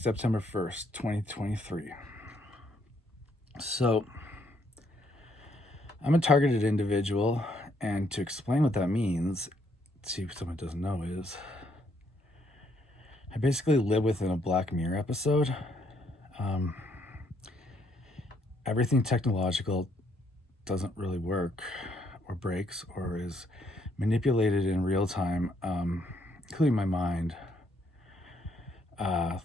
September 1st, 2023. So, I'm a targeted individual, and to explain what that means to someone who doesn't know is I basically live within a Black Mirror episode. Um, Everything technological doesn't really work or breaks or is manipulated in real time, including my mind,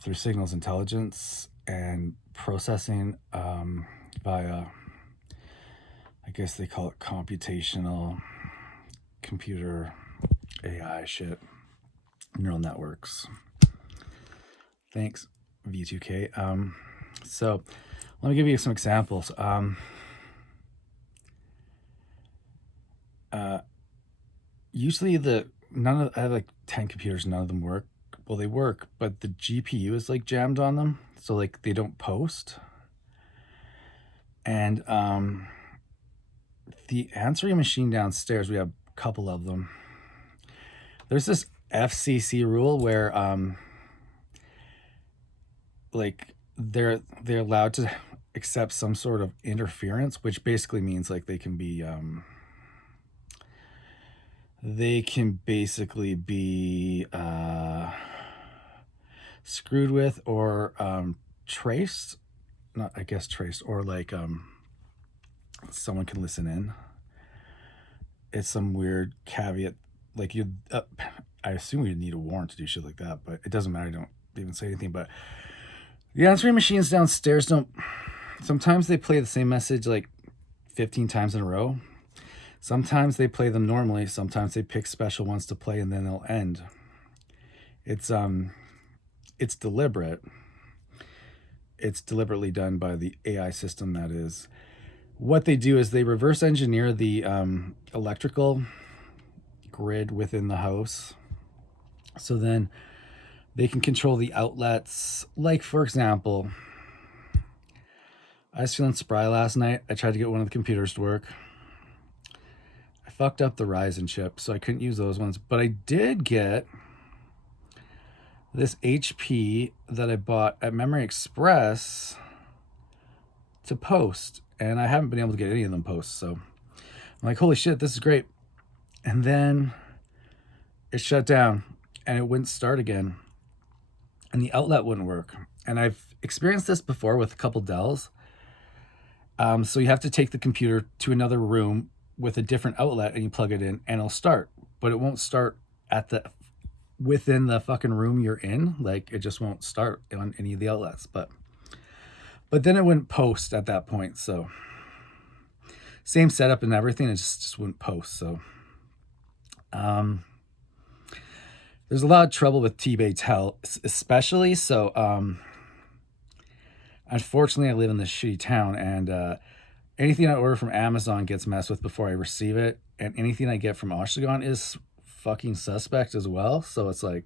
through signals intelligence and processing via, I guess they call it computational computer AI shit, neural networks. Thanks, V2K. So let me give you some examples. Usually I have like 10 computers, none of them work. Well, they work, but the GPU is like jammed on them, so like they don't post. And the answering machine downstairs, we have a couple of them. There's this FCC rule where like they're allowed to accept some sort of interference, which basically means like they can basically be screwed with or traced, not I guess traced, or like someone can listen in. It's some weird caveat, like I assume you'd need a warrant to do shit like that, but it doesn't matter. I don't even say anything. But the answering machines downstairs don't. Sometimes they play the same message like 15 times in a row. Sometimes they play them normally. Sometimes they pick special ones to play and then they'll end. It's deliberate. It's deliberately done by the AI system that is. What they do is they reverse engineer the electrical grid within the house. So then they can control the outlets. Like, for example, I was feeling spry last night. I tried to get one of the computers to work. I fucked up the Ryzen chip, so I couldn't use those ones. But I did get this HP that I bought at Memory Express to post. And I haven't been able to get any of them posts. So I'm like, holy shit, this is great. And then it shut down and it wouldn't start again. And the outlet wouldn't work. And I've experienced this before with a couple Dells. So you have to take the computer to another room with a different outlet and you plug it in and it'll start. But it won't start within the fucking room you're in. Like, it just won't start on any of the outlets. But then it wouldn't post at that point. So same setup and everything, it just wouldn't post. So there's a lot of trouble with T-Bay Tel, especially. So unfortunately, I live in this shitty town, and anything I order from Amazon gets messed with before I receive it, and anything I get from Oshagon is fucking suspect as well. So it's like,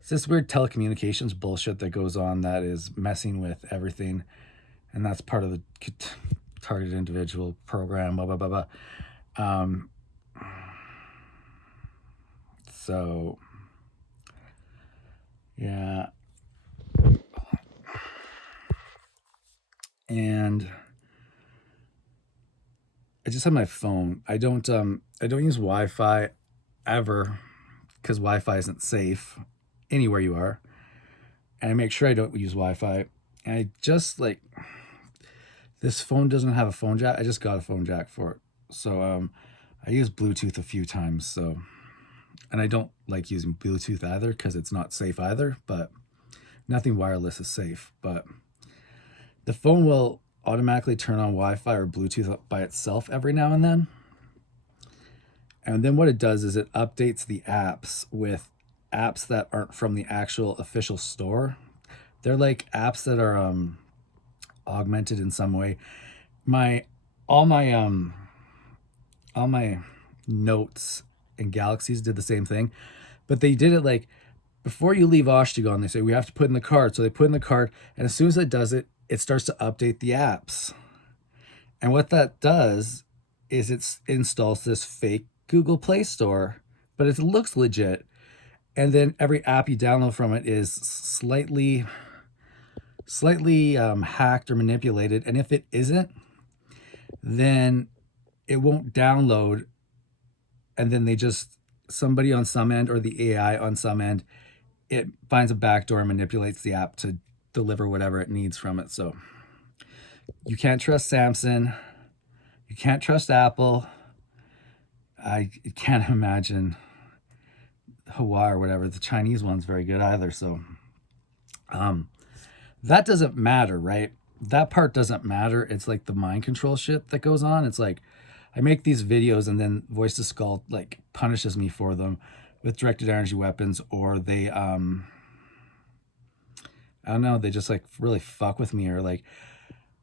it's this weird telecommunications bullshit that goes on that is messing with everything, and that's part of the targeted individual program. Blah blah blah blah. So yeah. And I just have my phone. I don't use Wi-Fi ever because Wi-Fi isn't safe anywhere you are. And I make sure I don't use Wi-Fi. And I just like, this phone doesn't have a phone jack. I just got a phone jack for it. So I use Bluetooth a few times. So, and I don't like using Bluetooth either because it's not safe either. But nothing wireless is safe. But the phone will automatically turn on Wi-Fi or Bluetooth by itself every now and then. And then what it does is it updates the apps with apps that aren't from the actual official store. They're like apps that are augmented in some way. All my notes and galaxies did the same thing, but they did it like before you leave Oshtagon, they say we have to put in the card. So they put in the card, and as soon as it does it, it starts to update the apps. And what that does is it installs this fake Google Play Store, but it looks legit. and then every app you download from it is slightly hacked or manipulated. And if it isn't, then it won't download. And then somebody on some end or the AI on some end, it finds a backdoor and manipulates the app to deliver whatever it needs from it. So you can't trust Samsung. You can't trust Apple. I can't imagine Hawaii or whatever. The Chinese one's very good either. So that doesn't matter, right? That part doesn't matter. It's like the mind control shit that goes on. It's like I make these videos and then Voice to Skull like punishes me for them with directed energy weapons, or they I don't know, they just like really fuck with me, or like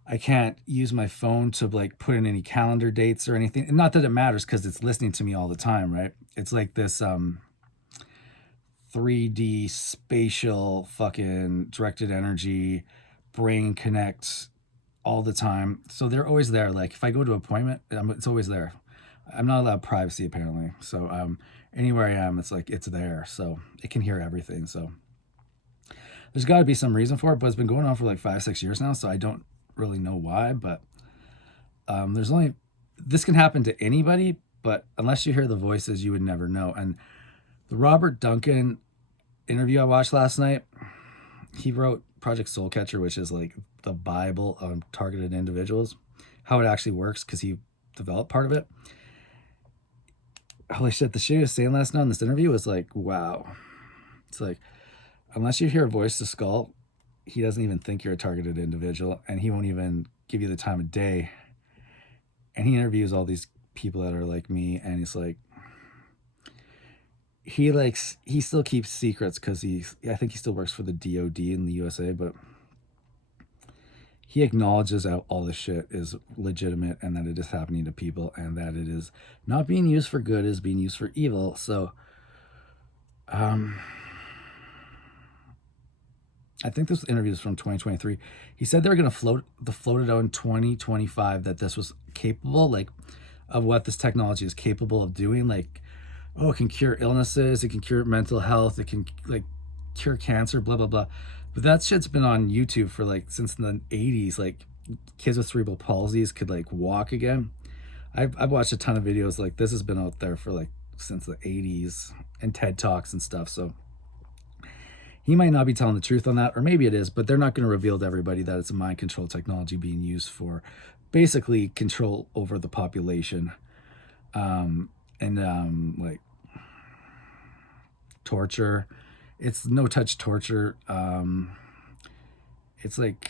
I can't use my phone to like put in any calendar dates or anything. And not that it matters because it's listening to me all the time, right? It's like this 3D spatial fucking directed energy brain connect all the time. So they're always there. Like if I go to an appointment, it's always there. I'm not allowed privacy apparently. So anywhere I am, it's like it's there. So it can hear everything. So there's got to be some reason for it, but it's been going on for like 5-6 years now. So I don't really know why, but this can happen to anybody, but unless you hear the voices, you would never know. And the Robert Duncan interview I watched last night, he wrote Project Soul Catcher, which is like the Bible on targeted individuals, how it actually works, because he developed part of it. Holy shit, the shit he was saying last night in this interview was like, wow. It's like, unless you hear a Voice to Skull, he doesn't even think you're a targeted individual, and he won't even give you the time of day. And he interviews all these people that are like me, and he's like, he still keeps secrets because I think he still works for the DOD in the USA, but he acknowledges that all this shit is legitimate and that it is happening to people and that it is not being used for good, is being used for evil. So I think this interview is from 2023. He said they were going to float it out in 2025, that this was capable, like, of what this technology is capable of doing. Like, oh, it can cure illnesses, it can cure mental health, it can like cure cancer, blah, blah, blah. But that shit's been on YouTube for like since the 80s. Like kids with cerebral palsies could like walk again. I've watched a ton of videos like this has been out there for like since the 80s and TED Talks and stuff. So he might not be telling the truth on that, or maybe it is, but they're not going to reveal to everybody that it's a mind control technology being used for basically control over the population. Like torture. It's no touch torture. It's like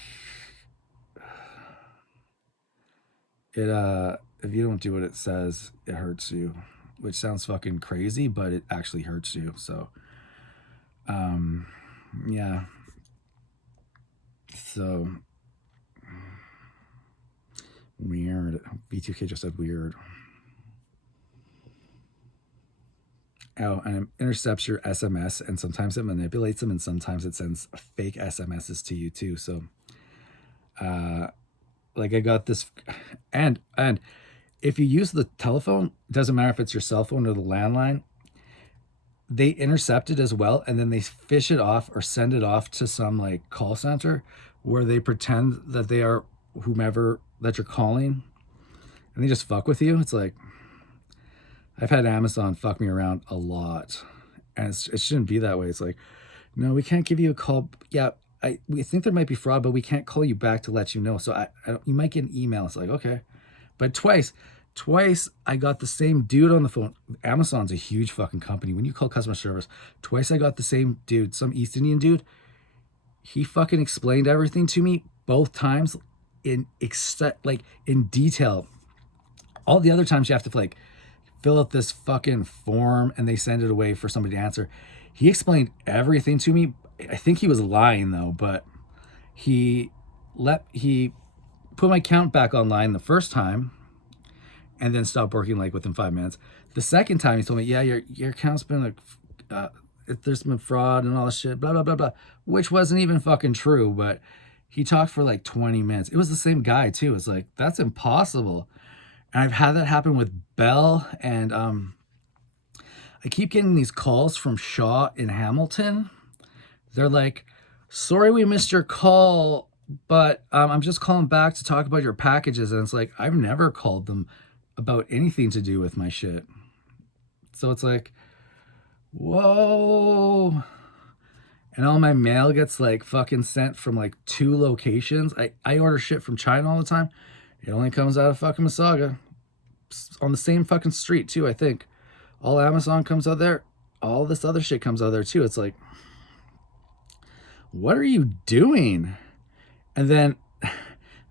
it if you don't do what it says, it hurts you, which sounds fucking crazy, but it actually hurts you. So yeah. So weird. B2K just said weird. Oh, and it intercepts your SMS, and sometimes it manipulates them, and sometimes it sends fake SMSs to you too. So, like I got this, and if you use the telephone, it doesn't matter if it's your cell phone or the landline, they intercept it as well, and then they fish it off or send it off to some like call center where they pretend that they are whomever that you're calling, and they just fuck with you. It's like, I've had Amazon fuck me around a lot, and it shouldn't be that way. It's like, no, we can't give you a call. Yeah, we think there might be fraud, but we can't call you back to let you know. So you might get an email. It's like, okay, but twice I got the same dude on the phone. Amazon's a huge fucking company. When you call customer service, twice I got the same dude, some East Indian dude. He fucking explained everything to me both times in detail. All the other times you have to like fill out this fucking form and they send it away for somebody to answer. He explained everything to me. I think he was lying though, but he put my account back online the first time and then stopped working like within 5 minutes. The second time he told me, yeah, your account's been there's been fraud and all this shit, blah, blah, blah, blah, which wasn't even fucking true, but he talked for like 20 minutes. It was the same guy too. It's like, that's impossible. And I've had that happen with Bell, and I I keep getting these calls from Shaw in Hamilton. They're like, sorry we missed your call, but I'm just calling back to talk about your packages. And it's like, I've never called them about anything to do with my shit. So it's like, whoa. And all my mail gets like fucking sent from like 2 locations. I order shit from China all the time. It only comes out of fucking Mississauga. On the same fucking street too, I think. All Amazon comes out there. All this other shit comes out there too. It's like, what are you doing? And then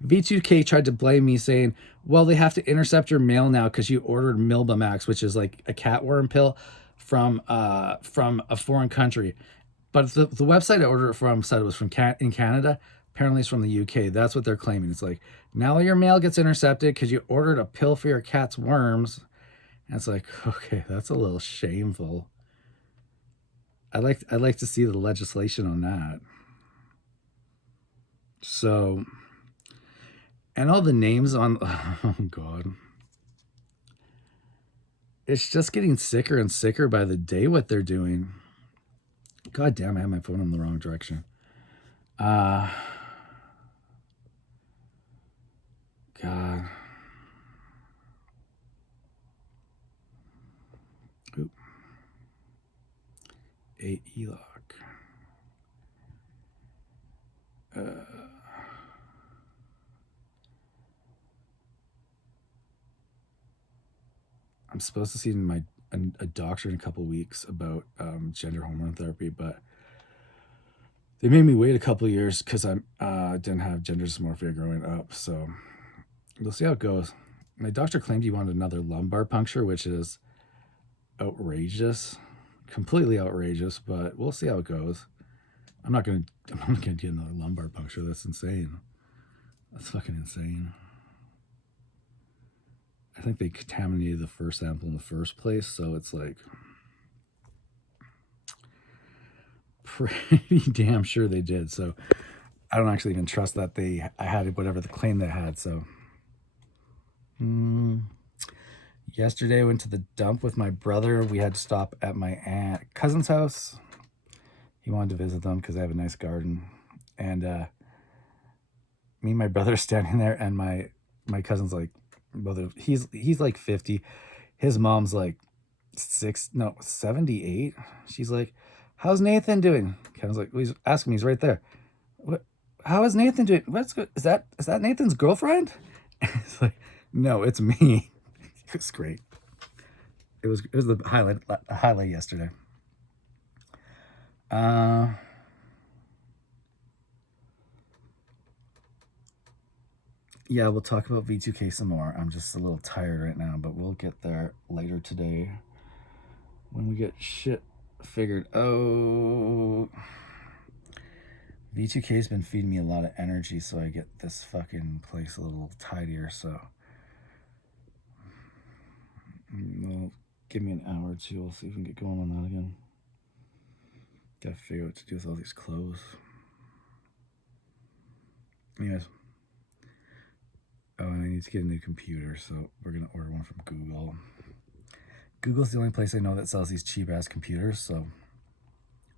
V2K tried to blame me saying, well, they have to intercept your mail now because you ordered Milbamax, which is like a catworm pill from a foreign country. But the website I ordered it from said it was from in Canada. Apparently it's from the UK. That's what they're claiming. It's like, now your mail gets intercepted because you ordered a pill for your cat's worms. And it's like, okay, that's a little shameful. I'd like to see the legislation on that. So, and all the names on, oh God. It's just getting sicker and sicker by the day what they're doing. God damn, I have my phone in the wrong direction. God. Oop. A E-lock. I'm supposed to see a doctor in a couple weeks about gender hormone therapy, but they made me wait a couple years because I didn't have gender dysmorphia growing up. So we'll see how it goes. My doctor claimed he wanted another lumbar puncture, which is outrageous, completely outrageous. But we'll see how it goes. I'm not gonna get another lumbar puncture. That's insane. That's fucking insane. I think they contaminated the first sample in the first place, so it's like pretty damn sure they did. So I don't actually even trust that I had whatever the claim they had. So yesterday I went to the dump with my brother. We had to stop at my cousin's house. He wanted to visit them because they have a nice garden. And me and my brother are standing there, and my cousin's like, brother, he's like 50. His mom's like 78. She's like, how's Nathan doing? Kevin's like, well, he's asking me, he's right there. What? How is Nathan doing? What's good? Is that Nathan's girlfriend? It's like, no, it's me. It was great. It was the highlight yesterday. Yeah, we'll talk about V2K some more. I'm just a little tired right now, but we'll get there later today when we get shit figured out. V2K's been feeding me a lot of energy, so I get this fucking place a little tidier. So, well, give me an hour or two. We'll see if we can get going on that again. Gotta figure out what to do with all these clothes. Anyways. Oh, and I need to get a new computer, so we're going to order one from Google. Google's the only place I know that sells these cheap-ass computers, so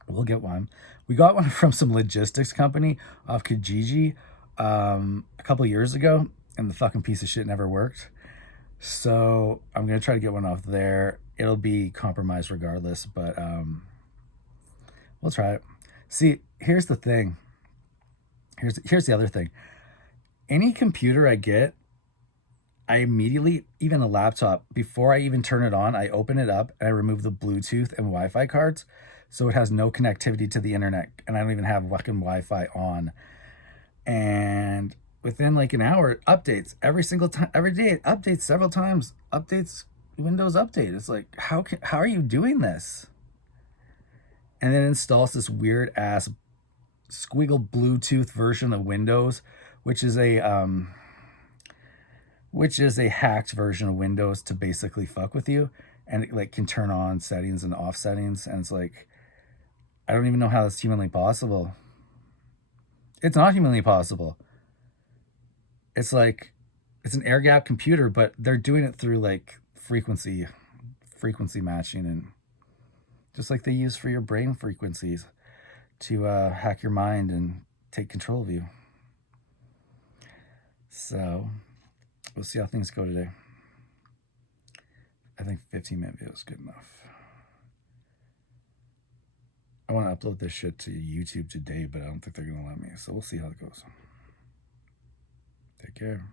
we'll get one. We got one from some logistics company off Kijiji a couple years ago, and the fucking piece of shit never worked. So I'm going to try to get one off there. It'll be compromised regardless, but we'll try it. See, here's the thing. Here's the other thing. Any computer I get, I immediately, even a laptop, before I even turn it on, I open it up and I remove the Bluetooth and Wi-Fi cards, so it has no connectivity to the internet, and I don't even have fucking Wi-Fi on. And within like an hour, updates every single time, every day, it updates several times. Windows update. It's like, how are you doing this? And then installs this weird ass squiggle Bluetooth version of Windows, which is a hacked version of Windows to basically fuck with you, and it like can turn on settings and off settings, and it's like, I don't even know how that's humanly possible. It's not humanly possible. It's like, it's an air gap computer, but they're doing it through like frequency matching, and just like they use for your brain frequencies to hack your mind and take control of you. So we'll see how things go today. I think 15-minute video is good enough. I want to upload this shit to YouTube today, but I don't think they're going to let me. So we'll see how it goes. Take care.